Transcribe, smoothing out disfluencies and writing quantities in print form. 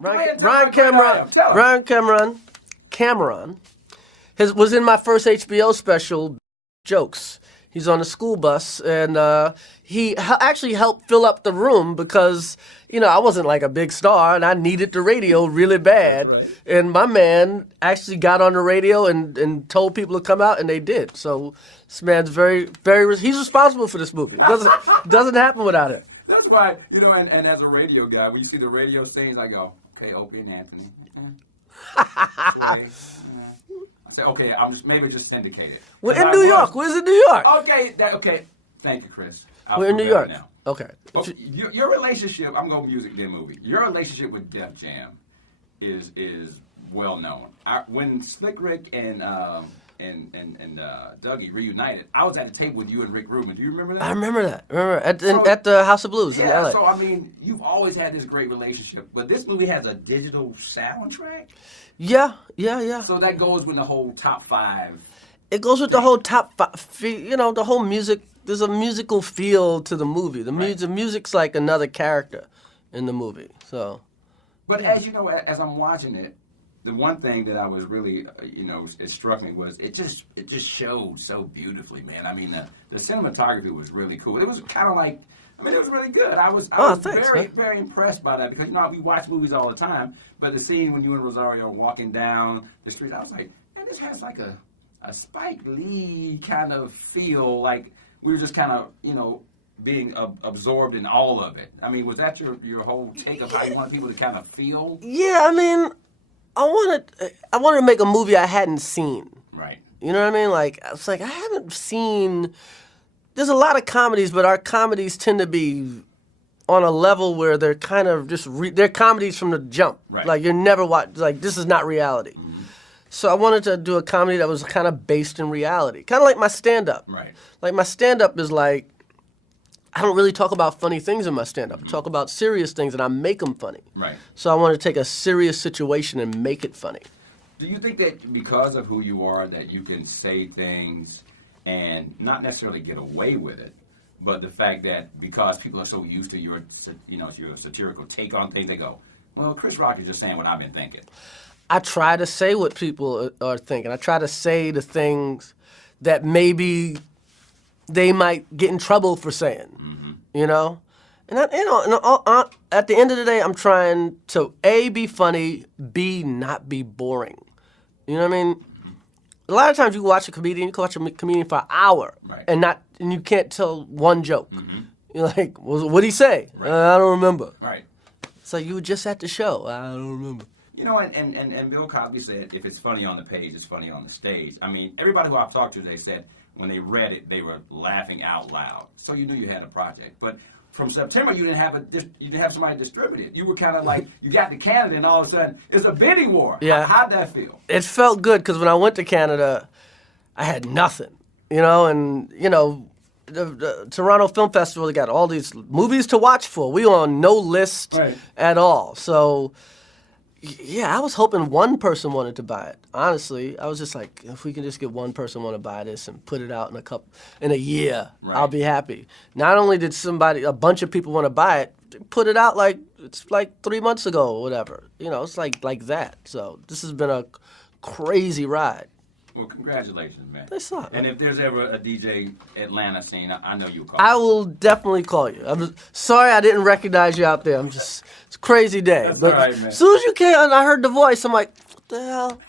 Ryan Cameron was in my first HBO special, Jokes. He's on a school bus, and he actually helped fill up the room because, I wasn't like a big star, and I needed the radio really bad. Right. And my man actually got on the radio and told people to come out, and they did. So this man's very, very, he's responsible for this movie. It doesn't happen without him. That's why, and as a radio guy, when you see the radio scenes, I go, okay, Opie and Anthony. I say, okay, maybe just syndicate it. We're in New York. Where's in New York? Okay. Thank you, Chris. We're in New York now. Okay. Your relationship, I'm going music then movie. Your relationship with Def Jam is well known. When Slick Rick and Dougie reunited, I was at the table with you and Rick Rubin. Do you remember that? I remember that. At the House of Blues in LA. So I mean, you've always had this great relationship, but this movie has a digital soundtrack. Yeah. So that goes with the whole top 5. It goes with the whole top 5. The whole music. There's a musical feel to the movie. The music's like another character in the movie. So. But as you know, as I'm watching it, the one thing that I was really, it struck me was it just showed so beautifully, man. I mean, the cinematography was really cool. It was kind of like, it was really good. I was very, very impressed by that because, we watch movies all the time, but the scene when you and Rosario are walking down the street, I was like, man, this has like a Spike Lee kind of feel, like we were just kind of, being absorbed in all of it. I mean, was that your whole take of how you wanted people to kind of feel? Yeah, I wanted to make a movie I hadn't seen. Right. You know what I mean? Like, I was like, I haven't seen. There's a lot of comedies, but our comedies tend to be on a level where they're kind of just they're comedies from the jump. Right. Like you're never like this is not reality. Mm-hmm. So I wanted to do a comedy that was kind of based in reality, kind of like my stand-up. Right. Like my stand-up is like, I don't really talk about funny things in my stand-up. I talk about serious things, and I make them funny. Right. So I want to take a serious situation and make it funny. Do you think that because of who you are, that you can say things and not necessarily get away with it, but the fact that because people are so used to your satirical take on things, they go, well, Chris Rock is just saying what I've been thinking. I try to say what people are thinking. I try to say the things that maybe they might get in trouble for saying, And at the end of the day, I'm trying to A, be funny, B, not be boring. You know what I mean? A lot of times you can watch a comedian for an hour, right, and you can't tell one joke. Mm-hmm. You're like, well, what'd he say? Right. I don't remember. Right. So you were just at the show. I don't remember. And Bill Cosby said, if it's funny on the page, it's funny on the stage. I mean, everybody who I've talked to, they said when they read it, they were laughing out loud. So you knew you had a project. But from September, you didn't have somebody distribute it. You were kind of like, you got to Canada, and all of a sudden, it's a bidding war. Yeah. How'd that feel? It felt good because when I went to Canada, I had nothing, the Toronto Film Festival, they got all these movies to watch for. We were on no list at all. So, yeah, I was hoping one person wanted to buy it. Honestly, I was just like, if we can just get one person want to buy this and put it out in a year, I'll be happy. Not only did a bunch of people want to buy it, they put it out it's like 3 months ago or whatever. It's like that. So this has been a crazy ride. Well, congratulations, man. Thanks a lot. And if there's ever a DJ Atlanta scene, I know you'll call. I will definitely call you. I'm sorry I didn't recognize you out there. It's a crazy day. That's but all right, man. As soon as you came and I heard the voice, I'm like, what the hell?